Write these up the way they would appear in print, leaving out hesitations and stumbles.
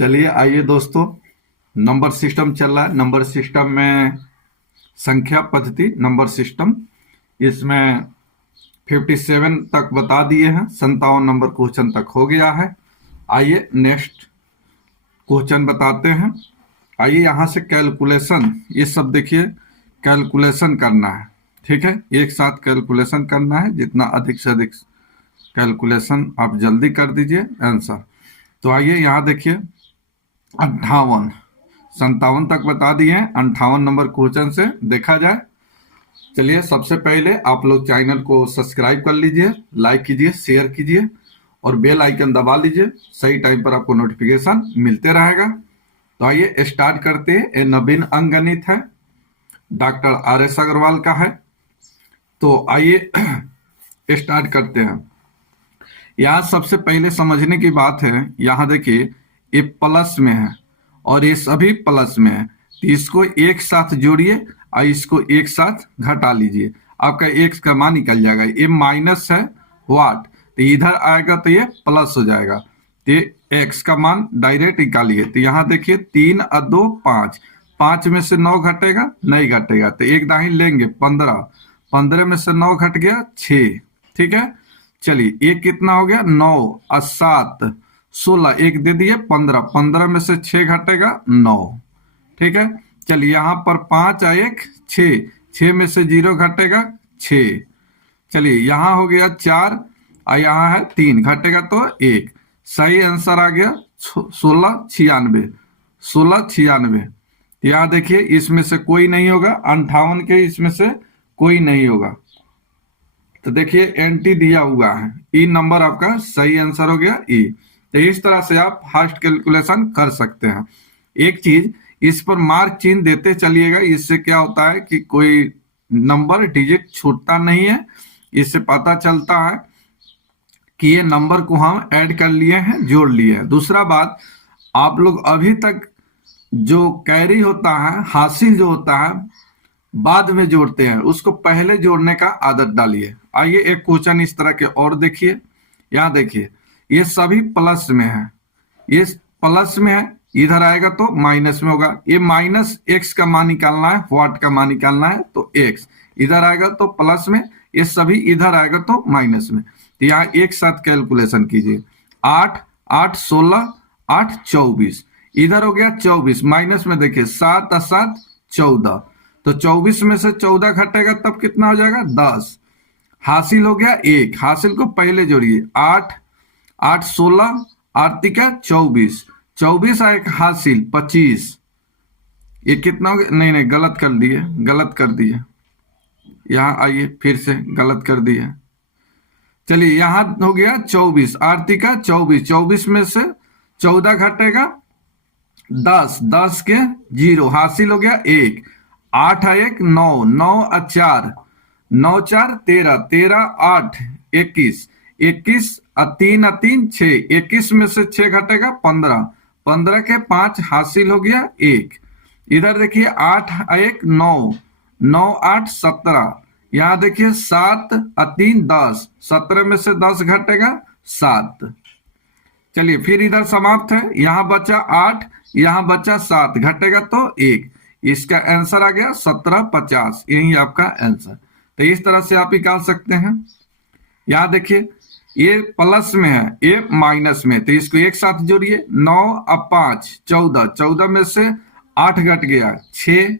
चलिए आइए दोस्तों, नंबर सिस्टम चल रहा है। नंबर सिस्टम में संख्या पद्धति नंबर सिस्टम, इसमें 57 तक बता दिए हैं, 57 नंबर क्वेश्चन तक हो गया है। आइए नेक्स्ट क्वेश्चन बताते हैं। आइए यहाँ से कैलकुलेशन, ये सब देखिए कैलकुलेशन करना है, ठीक है। एक साथ कैलकुलेशन करना है, जितना अधिक से अधिक कैलकुलेशन आप जल्दी कर दीजिए आंसर। तो आइए यहाँ देखिए 58 57 तक बता दिए हैं। 58 नंबर क्वेश्चन से देखा जाए। चलिए सबसे पहले आप लोग चैनल को सब्सक्राइब कर लीजिए, लाइक कीजिए, शेयर कीजिए और बेल आइकन दबा लीजिए। सही टाइम पर आपको नोटिफिकेशन मिलते रहेगा। तो आइए स्टार्ट करते हैं। ये नवीन अंकगणित है, डॉक्टर आर.एस. अग्रवाल का है। तो आइए स्टार्ट करते हैं। यहाँ सबसे पहले समझने की बात है, यहाँ देखिए ये प्लस में है और ये सभी प्लस में है, तो इसको एक साथ जोड़िए और इसको एक साथ घटा लीजिए, आपका एक्स का मान निकल जाएगा। ये माइनस है वाट, तो इधर आएगा तो ये प्लस हो जाएगा, तो एक्स का मान डायरेक्ट निकालिए। तो यहाँ देखिए 3 और 2 5, 5 में से 9 घटेगा, नहीं घटेगा, तो एक दाहिन लेंगे 15, 15 में से 9 घट गया 6, ठीक है। चलिए एक कितना हो गया 9 और 7 16, एक दे दिए 15, 15 में से 6 घटेगा 9, ठीक है। चलिए यहाँ पर 5 और 1 6, 6 में से 0 घटेगा 6। चलिए यहाँ हो गया 4 और यहाँ है 3, घटेगा तो 1। सही आंसर आ गया 1696, 1696। यहाँ देखिए इसमें से कोई नहीं होगा, 58 के इसमें से कोई नहीं होगा। तो देखिए एंटी दिया हुआ है, ई नंबर आपका सही आंसर हो गया ई। तो इस तरह से आप फास्ट कैलकुलेशन कर सकते हैं। एक चीज, इस पर मार्क चिन्ह देते चलिएगा, इससे क्या होता है कि कोई नंबर डिजिट छूटता नहीं है, इससे पता चलता है कि ये नंबर को हम ऐड कर लिए हैं, जोड़ लिए हैं। दूसरा बात, आप लोग अभी तक जो कैरी होता है, हासिल जो होता है, बाद में जोड़ते हैं, उसको पहले जोड़ने का आदत डालिए। आइए एक क्वेश्चन इस तरह के और देखिए। यहाँ देखिए ये सभी प्लस में है, ये प्लस में है, इधर आएगा तो माइनस में होगा। ये माइनस एक्स का मान निकालना है, वाट का मान निकालना है, तो एक्स इधर आएगा तो प्लस में, ये सभी इधर आएगा तो माइनस में। तो यहाँ एक साथ कैलकुलेशन कीजिए। 8 8 16 8 24, इधर हो गया 24, माइनस में देखिए 7 और 7 14, तो 24 में से 14 घटेगा तब कितना हो जाएगा 10। हासिल हो गया 1, हासिल को पहले जोड़िए। 8 8 16 8 तिका 24, 24 और 1 हासिल 25, ये कितना हो गया, नहीं गलत कर दिए, गलत कर दिए। यहाँ आइए फिर से गलत कर दिए। चलिए यहाँ हो गया 24, 8 तिका 24, 24 में से 14 घटेगा 10, 10 के 0, हासिल हो गया 1। 8 और 1 9, 9 और 4 9 4 13, 13 8 21, 21 और 3 और 3 6, 21 में से 6 घटेगा 15, 15 के 5, हासिल हो गया 1। इधर देखिए 8 और 1 9, 9 8 17, यहाँ देखिए 7 और 3 10, 17 में से 10 घटेगा 7। चलिए फिर इधर समाप्त है, यहाँ बचा 8, यहाँ बचा 7, घटेगा तो 1। इसका आंसर आ गया 1750, यही आपका आंसर। तो इस तरह से आप निकाल सकते हैं। यहाँ देखिए ये प्लस में है, ये माइनस में, तो इसको एक साथ जोड़िए। 9 और 5 14, 14 में से 8 घट गया 6।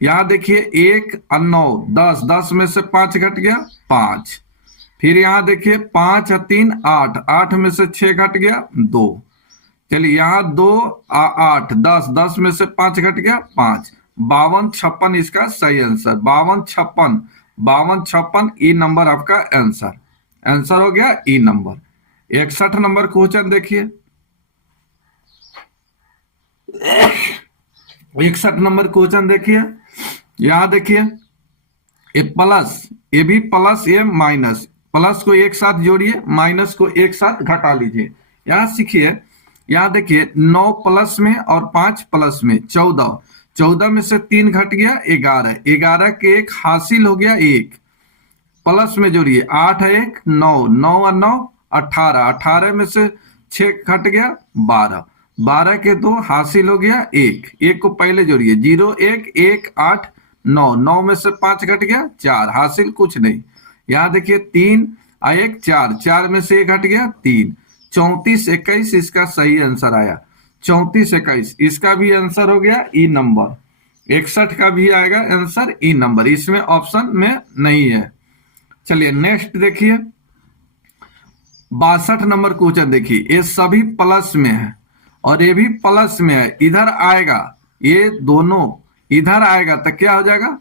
यहाँ देखिए 1 और 9 10, 10 में से 5 घट गया 5। फिर यहाँ देखिए 5 और 3 8, 8 में से 6 घट गया 2। चलिए यहाँ 2 और 8 10, 10 में से 5 घट गया 5। 52 56 इसका सही आंसर, 52 56, 52 56 ई नंबर आपका आंसर, आंसर हो गया ई नंबर। 61 नंबर क्वेश्चन देखिए। 61 नंबर क्वेश्चन देखिए। यहाँ देखिए ये प्लस, ये भी प्लस, ये माइनस, प्लस को एक साथ जोड़िए, माइनस को एक साथ घटा लीजिए। यहाँ सीखिए, यहाँ देखिए 9 प्लस में और 5 प्लस में 14, 14 में से 3 घट गया 11, 11 के 1 हासिल हो गया 1। प्लस में जोड़िए 8 1 9, 9 और 9 18, 18 में से 6 घट गया 12, 12 के 2 हासिल हो गया 1, 1 को पहले जोड़िए, 0 1 1 8 9, 9 में से 5 घट गया 4, हासिल कुछ नहीं। यहाँ देखिए 3 1 4, 4 में से 1 घट गया 3, 34 21 इसका सही आंसर आया। 34 21 इसका भी आंसर हो गया ई नंबर। 61 का भी आएगा आंसर ई नंबर, इसमें ऑप्शन में नहीं है। चलिए नेक्स्ट देखिए 62 नंबर क्वेश्चन देखिए, ये सभी प्लस में है और ये भी प्लस में है, इधर आएगा, ये दोनों इधर आएगा तो क्या हो जाएगा,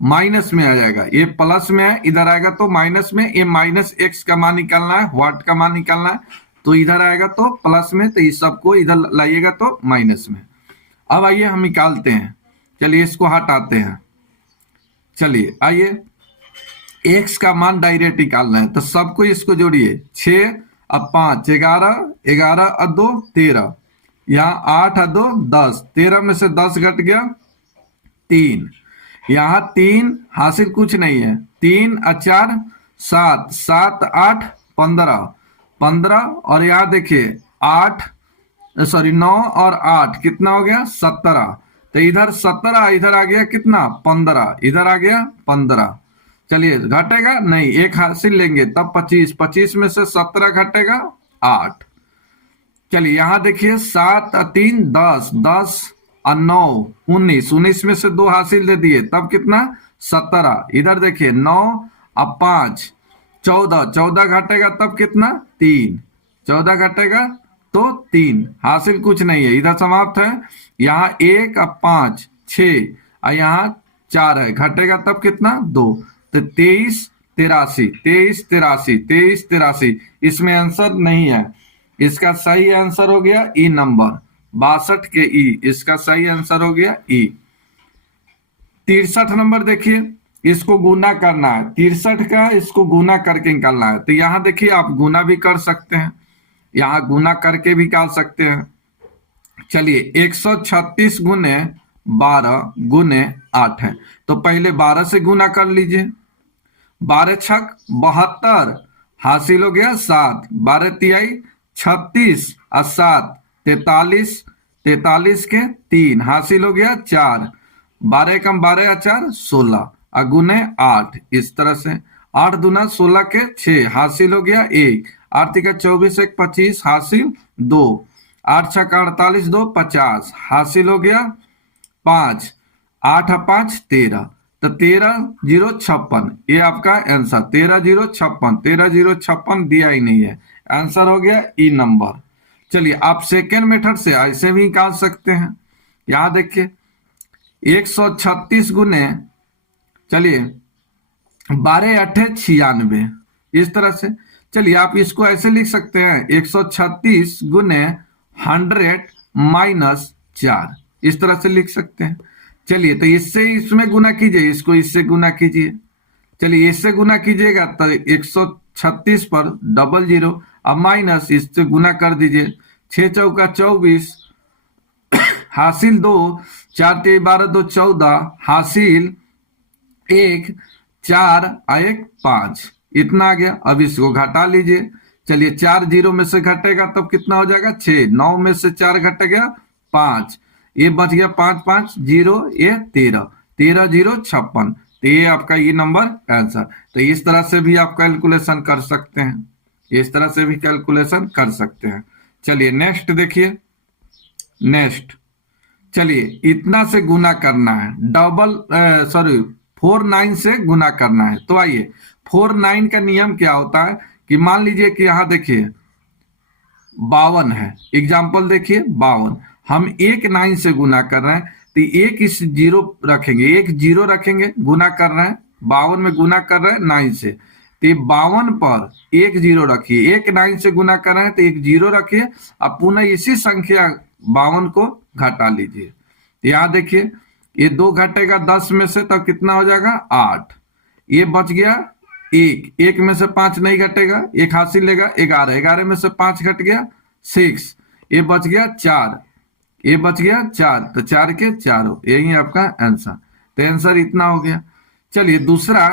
माइनस में आ जाएगा। ये प्लस में है, इधर आएगा तो माइनस में, ये माइनस एक्स का मान निकालना है, व्हाट का मान निकालना है, तो इधर आएगा तो प्लस में, तो इस सबको इधर लाइएगा तो माइनस में। अब आइए हम निकालते हैं, चलिए इसको हटाते हैं। चलिए आइए एक्स का मान डायरेक्ट निकालना है, तो सबको इसको जोड़िए, 6 अब 5 11, 11 और 2 13, यहाँ 8 और 2 10, 13 में से 10 घट गया 3, यहाँ 3 हासिल कुछ नहीं है, 3 और 4 7, 7 8 15, 15 और यहाँ देखिए 9 और 8 कितना हो गया 17, तो इधर 17 इधर आ गया कितना 15, इधर आ गया 15। चलिए घटेगा नहीं, एक हासिल लेंगे तब 25, 25 में से 17 घटेगा 8। चलिए यहाँ देखिए 7 और 3 10, 10 और 9 19, 19 में से 2 हासिल दे दिए तब कितना 17, इधर देखिए 9 और 5 14, 14 घटेगा तब कितना 3, 14 घटेगा तो 3, हासिल कुछ नहीं है, इधर समाप्त है। यहाँ 1 और 5 6 और यहाँ 4 है, घटेगा तब कितना 2, तो 23 83, 23 83, 23 83, इसमें आंसर नहीं है, इसका सही आंसर हो गया ई नंबर 62 के ई, इसका सही आंसर हो गया ई। 63 नंबर देखिए, इसको गुना करना है, 63 का इसको गुना करके निकालना है, तो यहाँ देखिए आप गुना भी कर सकते हैं, यहाँ गुना करके भी निकाल सकते हैं। चलिए 136 गुने 12 गुने 8 है, तो पहले 12 से गुना कर लीजिए, 12 छक 72 हासिल हो गया 7, 12 तिहाई 36 और 7 43, 43 के 3 हासिल हो गया 4, 12 कम 12 और 4 16 और गुने 8, इस तरह से 8 दूना 16 के 6 हासिल हो गया 1, 8 तिका 24 1 25 हासिल 2, 8 छक 48 2 50 हासिल हो गया 5, 8 और 5 13, तो 13 0 56, ये आपका आंसर 13 0 56, 13 0 56 दिया ही नहीं है, आंसर हो गया ई नंबर। चलिए आप सेकेंड मेथड से ऐसे भी निकाल सकते हैं, यहां देखिए 136 गुने, चलिए 12 8 96, इस तरह से। चलिए आप इसको ऐसे लिख सकते हैं 136 गुने 100 माइनस 4, इस तरह से लिख सकते हैं। चलिए तो इससे इसमें गुना कीजिए, इसको इससे गुना कीजिए, चलिए इससे गुना कीजिएगा तो 136 पर 00 अब माइनस इससे गुना कर दीजिए, 6 चौका 24 हासिल 2, 4 ते 12 2 14 हासिल 1, 4 1 5, इतना आ गया। अब इसको घटा लीजिए, चलिए 4 0 में से घटेगा तब कितना हो जाएगा 6, 9 में से 4 घटेगा 5, ये बच गया 5 5 0, ये 13, 13 0 56, तो ये आपका ये नंबर आंसर। तो इस तरह से भी आप कैलकुलेशन कर सकते हैं, इस तरह से भी कैलकुलेशन कर सकते हैं। चलिए नेक्स्ट देखिए, नेक्स्ट चलिए इतना से गुना करना है, 49 से गुना करना है। तो आइए 49 का नियम क्या होता है कि मान लीजिए कि यहाँ देखिए 52 है, एग्जाम्पल देखिए 52, हम 1 9 से गुना कर रहे हैं तो एक इस जीरो रखेंगे, एक जीरो रखेंगे, गुना कर रहे हैं 52 में गुना कर रहे हैं 9 से, तो 52 पर एक जीरो रखिए, 1 9 से गुना कर रहे हैं तो एक जीरो रखिए, अब पुनः इसी संख्या 52 को घटा लीजिए। यहाँ देखिए ये 2 घटेगा 10 में से तो कितना हो जाएगा 8, ये बच गया 1, 1 में से 5 नहीं घटेगा, एक हासिल लेगा 11, 11 में से 5 घट गया 6, ये बच गया 4, ये बच गया 4, तो 4 के 4, यही आपका आंसर। तो आंसर इतना हो गया। चलिए दूसरा,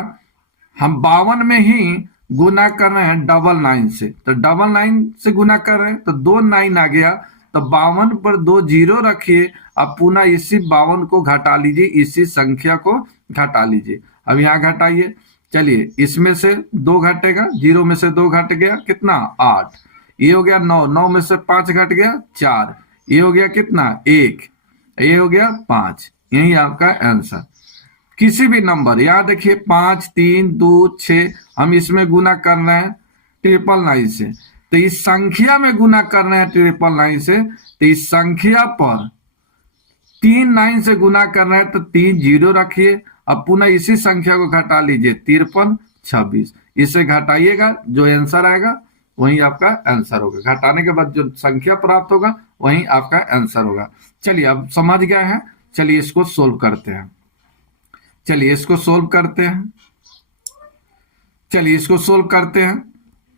हम 52 में ही गुना कर रहे हैं 99 से, तो 99 से गुना कर रहे हैं तो 2 9 आ गया, तो 52 पर 2 जीरो रखिए। अब पुनः इसी 52 को घटा लीजिए, इसी संख्या को घटा लीजिए। अब यहाँ घटाइए, चलिए इसमें से 2 घटेगा, 0 में से 2 घट गया कितना 8, ये हो गया 9, 9 में से 5 घट गया 4, ये हो गया कितना 1, ये हो गया 5। यही आपका आंसर। किसी भी नंबर, यहाँ देखिए 5 3 2 6, हम इसमें गुना कर रहे हैं 999 से, तो इस संख्या में गुना कर रहे हैं 999 से, तो इस संख्या पर 3 9 से गुना कर रहे हैं तो 3 जीरो रखिए। अब पुनः इसी संख्या को घटा लीजिए, 53 26, इसे घटाइएगा, जो आंसर आएगा वही आपका आंसर होगा। घटाने के बाद जो संख्या प्राप्त होगा वही आपका आंसर होगा। चलिए अब समझ गए हैं, चलिए इसको सोल्व करते हैं। चलिए इसको सोल्व करते हैं, चलिए इसको सोल्व करते हैं।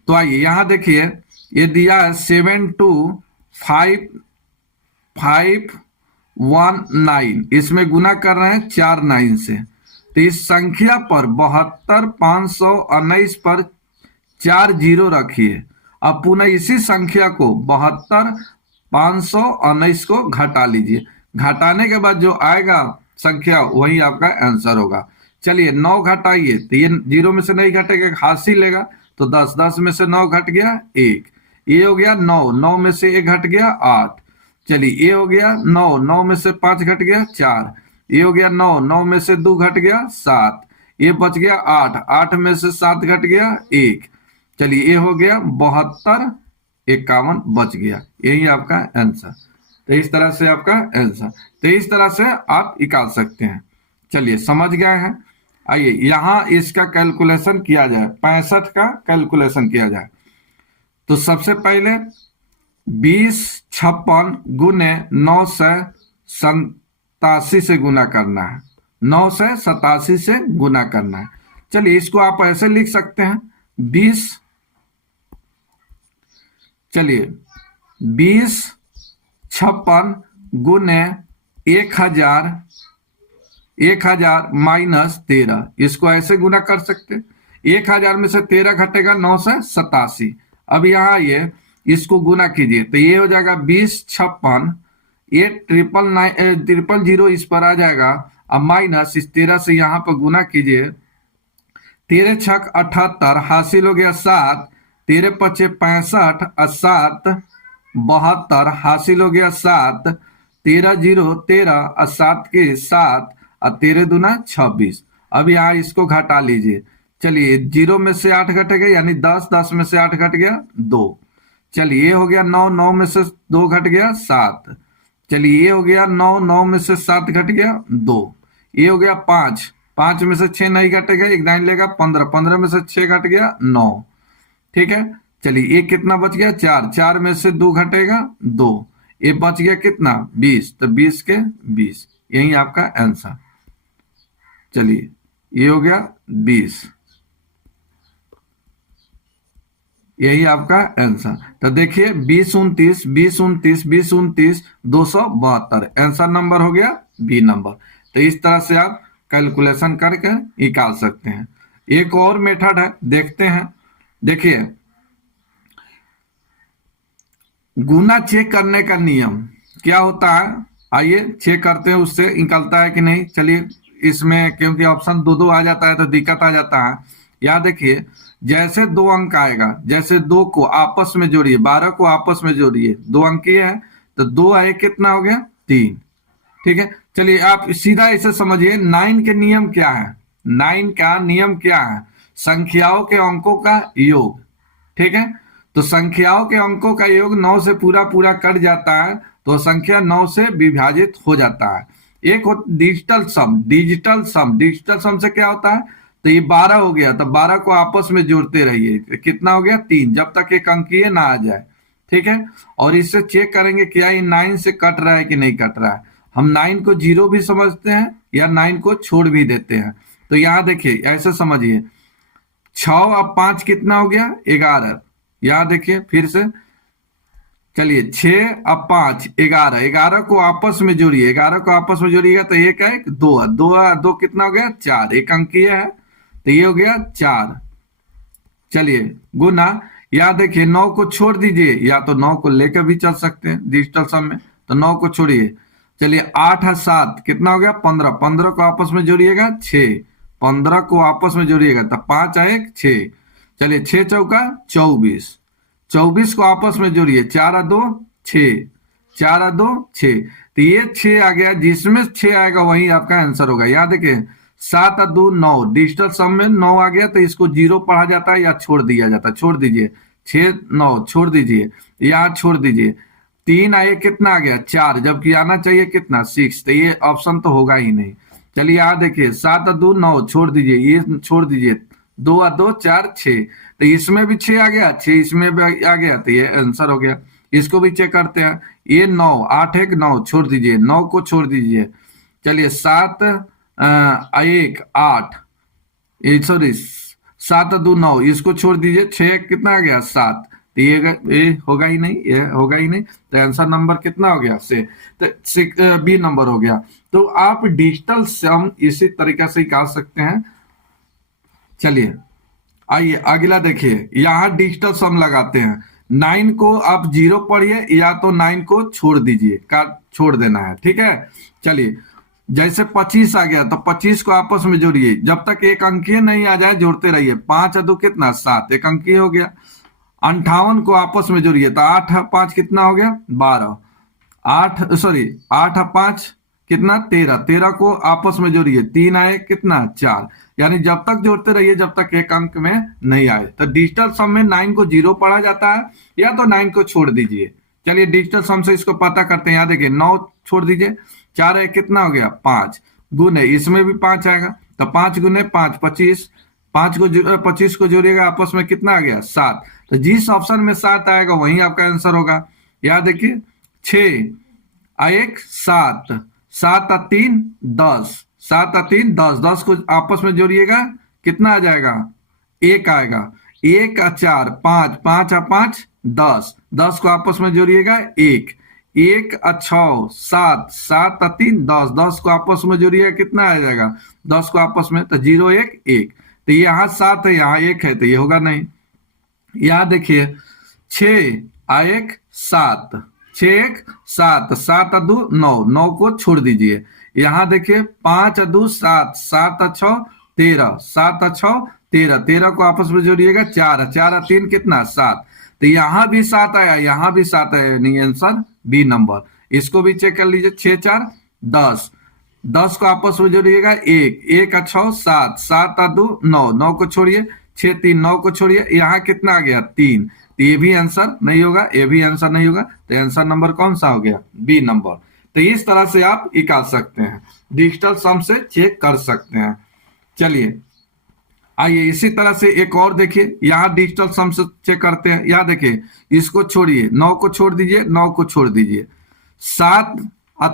तो आइए यहाँ देखिए, ये दिया है 72519, इसमें गुना कर रहे हैं 4 9 से, तो इस संख्या पर 72519 पर 4 जीरो रखिए। अब पुनः इसी संख्या को 72519 को घटा लीजिए। घटाने के बाद जो आएगा संख्या वही आपका आंसर होगा। चलिए 9 घटाइए, तो ये 0 में से नहीं घटेगा, हासिल लेगा, तो 10, 10 में से 9 घट गया 1, ये हो गया 9, 9 में से 1 घट गया 8, चलिए ये हो गया 9, 9 में से 5 घट गया 4, ये हो गया 9, 9 में से 2 घट गया 7, ये बच गया 8, 8 में से 7 घट गया 1, चलिए ये हो गया 72 51 बच गया। यही आपका आंसर। तो इस तरह से आपका आंसर, तो इस तरह से आप निकाल सकते हैं। चलिए समझ गए हैं। आइए यहाँ इसका कैलकुलेशन किया जाए, 65 का कैलकुलेशन किया जाए। तो सबसे पहले 2056 गुने 987 से गुना करना है, 987 से गुना करना है। चलिए इसको आप ऐसे लिख सकते हैं 2056 गुने 1000 माइनस 13, इसको ऐसे गुना कर सकते हैं। 1000 में से 13 घटेगा 987। अब यहाँ ये इसको गुना कीजिए, तो ये हो जाएगा 2056, ये 999 इस पर आ जाएगा। अब माइनस इस 13 से यहाँ पर गुना कीजिए, 13 छक 78, हासिल हो गया 7, 13 पचे 65 और 7 72, हासिल हो गया 7, 13 0 13 और 7 के 7 और 13 दूना 26। अब यहाँ इसको घटा लीजिए, चलिए 0 में से 8 घटेगा यानी 10, 10 में से 8 घट गया 2, चलिए ये हो गया 9, 9 में से 2 घट गया 7, चलिए ये हो गया 9, 9 में से 7 घट गया 2, ये हो गया 5, 5 में से 6 नहीं घटेगा, एक 9 लेगा 15, 15 में से 6 घट गया 9, ठीक है। चलिए ये कितना बच गया 4, 4 में से 2 घटेगा 2, ये बच गया कितना 20, तो 20 के 20, यही आपका आंसर। चलिए ये हो गया 20, यही आपका आंसर। तो देखिए 20 29 20 29 20 29 272, आंसर नंबर हो गया बी नंबर। तो इस तरह से आप कैलकुलेशन करके निकाल सकते हैं। एक और मेथड है, देखते हैं। देखिए गुना चेक करने का नियम क्या होता है, आइए चेक करते हैं उससे निकलता है कि नहीं। चलिए इसमें क्योंकि ऑप्शन 2 2 आ जाता है तो दिक्कत आ जाता है। यहाँ देखिए जैसे 2 अंक आएगा, जैसे 2 को आपस में जोड़िए, 12 को आपस में जोड़िए, 2 अंक ये है तो 2 आए कितना हो गया 3, ठीक है। चलिए आप सीधा इसे समझिए, 9 के नियम क्या है, 9 का नियम क्या है, संख्याओं के अंकों का योग, ठीक है। तो संख्याओं के अंकों का योग 9 से पूरा पूरा कट जाता है तो संख्या 9 से विभाजित हो जाता है। एक हो डिजिटल सम, डिजिटल सम, डिजिटल सम से क्या होता है, तो ये 12 हो गया तो 12 को आपस में जोड़ते रहिए, कितना हो गया 3, जब तक एक अंकीय ना आ जाए, ठीक है। और इससे चेक करेंगे क्या ये 9 से कट रहा है कि नहीं कट रहा है। हम 9 को 0 भी समझते हैं या 9 को छोड़ भी देते हैं। तो यहाँ देखिए ऐसे समझिए, 6 और 5 कितना हो गया 11, यहाँ देखिए फिर से, चलिए 6 और 5 11, 11 को आपस में जोड़िए, 11 को आपस में जोड़िएगा तो एक है 2, 2 कितना हो गया 4, एक अंकीय है तो ये हो गया 4। चलिए गुना या देखिए 9 को छोड़ दीजिए, या तो 9 को लेकर भी चल सकते हैं डिजिटल सम में, तो 9 को छोड़िए, चलिए 8 है 7, कितना हो गया 15, 15 को आपस में जोड़िएगा 6, 15 को आपस में जोड़िएगा तो 5 है 1 6, चलिए 6 चौका 24, 24 को आपस में जोड़िए 4 2 6, 4 2 6, तो ये 6 आ गया, जिसमें 6 आएगा वही आपका आंसर होगा। याद देखिए 7 2 9, डिजिटल सम में 9 आ गया तो इसको 0 पढ़ा जाता है या छोड़ दिया जाता है, छोड़ दीजिए 6 9 छोड़ दीजिए, यहाँ छोड़ दीजिए, 3 आए कितना आ गया 4, जबकि आना चाहिए कितना 6, तो ये ऑप्शन तो होगा ही नहीं। चलिए यहाँ देखिए 7 2 9 छोड़ दीजिए, ये छोड़ दीजिए, 2 2 4 6, तो इसमें भी 6 आ गया, 6 इसमें भी आ गया, तो ये आंसर हो गया। इसको भी चेक करते हैं, ये 9 8 1 9 छोड़ दीजिए, 9 को छोड़ दीजिए, चलिए 7 1 8, ये सॉरी 7 2 9, इसको छोड़ दीजिए, 6 कितना आ गया 7, तो ये होगा ही नहीं, ये होगा ही नहीं, तो आंसर नंबर कितना हो गया से, तो बी नंबर हो गया। तो आप डिजिटल सम इसी तरीके से निकाल सकते हैं। चलिए आइए अगला देखिए, यहाँ डिजिटल सम लगाते हैं, 9 को आप 0 पढ़िए या तो 9 को छोड़ दीजिए, छोड़ देना है, ठीक है। चलिए जैसे 25 आ गया तो 25 को आपस में जोड़िए, जब तक एक अंकीय नहीं आ जाए जोड़ते रहिए, 5 2 कितना 7, एक अंकीय हो गया। 58 को आपस में जोड़िए तो 8 5 कितना हो गया 12, 8 5 कितना 13, 13 को आपस में जोड़िए, 3 आए कितना 4, यानी जब तक जोड़ते रहिए जब तक एक अंक में नहीं आए। तो डिजिटल सम में 9 को 0 पढ़ा जाता है या तो 9 को छोड़ दीजिए। चलिए डिजिटल सम से इसको पता करते हैं, यहाँ देखिए 9 छोड़ दीजिए, 4 है कितना हो गया 5, गुने इसमें भी 5 आएगा, तो 5 गुने 5 25, 25 को जोड़िएगा आपस में कितना आ गया 7, तो जिस ऑप्शन में 7 आएगा वही आपका आंसर होगा। यहाँ देखिए 6 1 7, 7 3 10, 7 3 10, 10 को आपस में जोड़िएगा कितना आ जाएगा 1 आएगा, 1 4 5, 5 5 10, 10 को आपस में जोड़िएगा 1, 1 6 7, 7 3 10, 10 को आपस में जोड़िएगा कितना आ जाएगा 10 को आपस में, तो 0 1 1, तो यहाँ 7 है यहाँ 1 है, तो ये होगा नहीं। यहाँ देखिए 6 1 7, 6 1 7, 7 2 9, 9 को छोड़ दीजिए। यहाँ देखिए 5 2 7, 7 6 13, 7 6 13, 13 को आपस में जोड़िएगा 4, 4 3 कितना 7, तो यहाँ भी 7 आया, यहाँ भी 7 आया, नहीं आंसर बी नंबर। इसको भी चेक कर लीजिए, 6 4 10, 10 को आपस में जोड़िएगा 1, 1 6 7, 7 2 9, 9 को छोड़िए, 6 3 9 को छोड़िए, यहाँ कितना आ गया 3, तो ये भी आंसर नहीं होगा, ये भी आंसर नहीं होगा, तो आंसर नंबर कौन सा हो गया बी नंबर। तो इस तरह से आप निकाल सकते हैं, डिजिटल सम से चेक कर सकते हैं। चलिए आइए इसी तरह से एक और देखिए, यहाँ डिजिटल सम से चेक करते हैं। यहाँ देखिए इसको छोड़िए, 9 को छोड़ दीजिए, 9 को छोड़ दीजिए, 7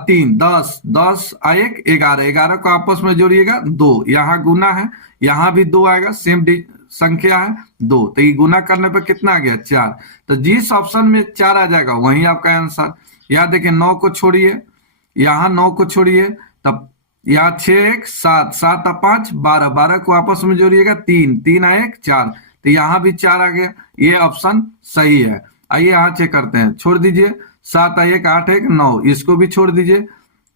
3 10, 10 1 11, 11 को आपस में जोड़िएगा 2, यहाँ गुना है, यहाँ भी 2 आएगा, सेम संख्या है 2, तो ये गुना करने पर कितना आ गया 4, तो जिस ऑप्शन में 4 आ जाएगा वही आपका आंसर। यहाँ देखिए 9 को छोड़िए, यहाँ 9 को छोड़िए, तब यहाँ 6 1 7, 7 5 12, 12 को आपस में जोड़िएगा 3, 3 1 4, तो यहाँ भी 4 आ गया, ये ऑप्शन सही है। आइए यहाँ चेक करते हैं, छोड़ दीजिए 7 1 8 1 9, इसको भी छोड़ दीजिए।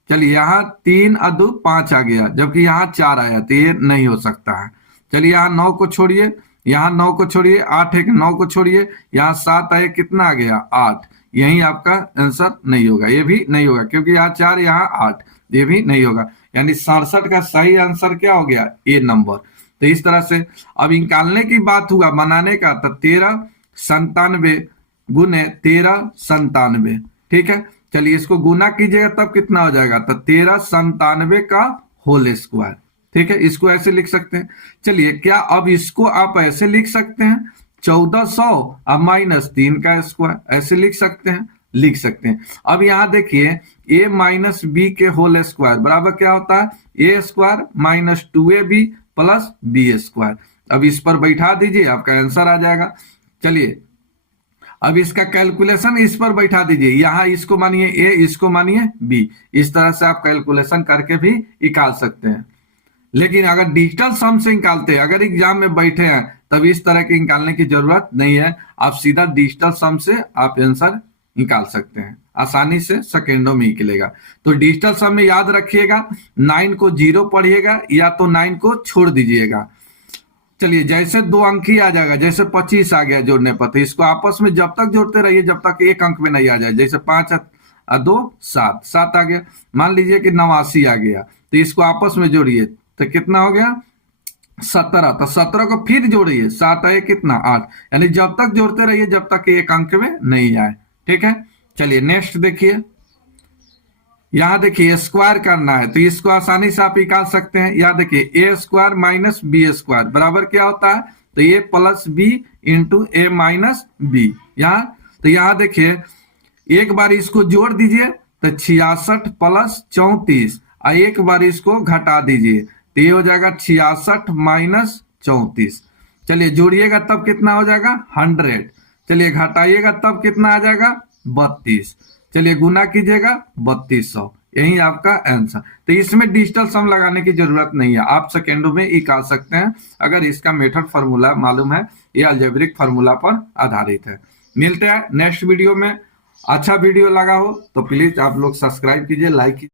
चलिए यहाँ 3 2 5 आ गया, जबकि यहाँ 4 आया, तो ये नहीं हो सकता है। चलिए यहाँ 9 को छोड़िए, यहाँ 9 को छोड़िए, 8 1 9 को छोड़िए, यहाँ 7 1 कितना आ गया 8, यही आपका आंसर नहीं होगा, ये भी नहीं होगा, क्योंकि यहाँ 4 यहाँ 8, ये भी नहीं होगा, यानी 67 का सही आंसर क्या हो गया ए नंबर। तो इस तरह से अब निकालने की बात हुआ बनाने का, तो 13 97 गुने 13 97, ठीक है। चलिए इसको गुना कीजिएगा तब कितना हो जाएगा, तो 13 97 का होल स्क्वायर, ठीक है, इसको ऐसे लिख सकते हैं। चलिए क्या अब इसको आप ऐसे लिख सकते हैं 1400 अब -3 का स्क्वायर, ऐसे लिख सकते हैं, लिख सकते हैं। अब यहाँ देखिए a माइनस बी के होल स्क्वायर बराबर क्या होता है A square minus 2ab plus B square. अब इस पर बैठा दीजिए, आपका आंसर आ जाएगा। चलिए अब इसका कैलकुलेशन इस पर बैठा दीजिए, यहाँ इसको मानिए ए, इसको मानिए बी, इस तरह से आप कैलकुलेशन करके भी निकाल सकते हैं। लेकिन अगर डिजिटल सम से निकालते हैं, अगर एग्जाम में बैठे हैं तब इस तरह के निकालने की जरूरत नहीं है, आप सीधा डिजिटल सम से आप आंसर निकाल सकते हैं, आसानी से सेकेंडों में निकलेगा। तो डिजिटल सम में याद रखिएगा 9 को 0 पढ़िएगा या तो 9 को छोड़ दीजिएगा। चलिए जैसे 2 अंक ही आ जाएगा, जैसे 25 आ गया जोड़ने पर, तो इसको आपस में जब तक जोड़ते रहिए जब तक एक अंक में नहीं आ जाए। जैसे 5 और 2 7, 7 आ गया। मान लीजिए कि 89 आ गया, तो इसको आपस में जोड़िए तो कितना हो गया 17। तो 17 को फिर जोड़िए, 7 आए कितना 8, यानी जब तक जोड़ते रहिए जब तक एक अंक में नहीं आए। ठीक है, चलिए नेक्स्ट देखिए। यहां देखिए स्क्वायर करना है, तो इसको आसानी से आप निकाल सकते हैं। यहां देखिए ए स्क्वायर माइनस बी स्क्वायर बराबर क्या होता है, तो ए प्लस बी इंटू ए माइनस बी। तो यहां देखिए एक बार इसको जोड़ दीजिए तो 66 प्लस 34, और एक बार इसको घटा दीजिए तो ये हो जाएगा 66 माइनस 34। चलिए जोड़िएगा तब कितना हो जाएगा 100। चलिए घटाइएगा तब कितना आ जाएगा 32। चलिए गुना कीजिएगा 3200, यही आपका आंसर। तो इसमें डिजिटल सम लगाने की जरूरत नहीं है, आप सेकेंडों में निकाल सकते हैं अगर इसका मेथड फार्मूला मालूम है, ये अलजेब्रिक फार्मूला पर आधारित है। मिलते हैं नेक्स्ट वीडियो में। अच्छा वीडियो लगा हो तो प्लीज आप लोग सब्सक्राइब कीजिए, लाइक कीजिए।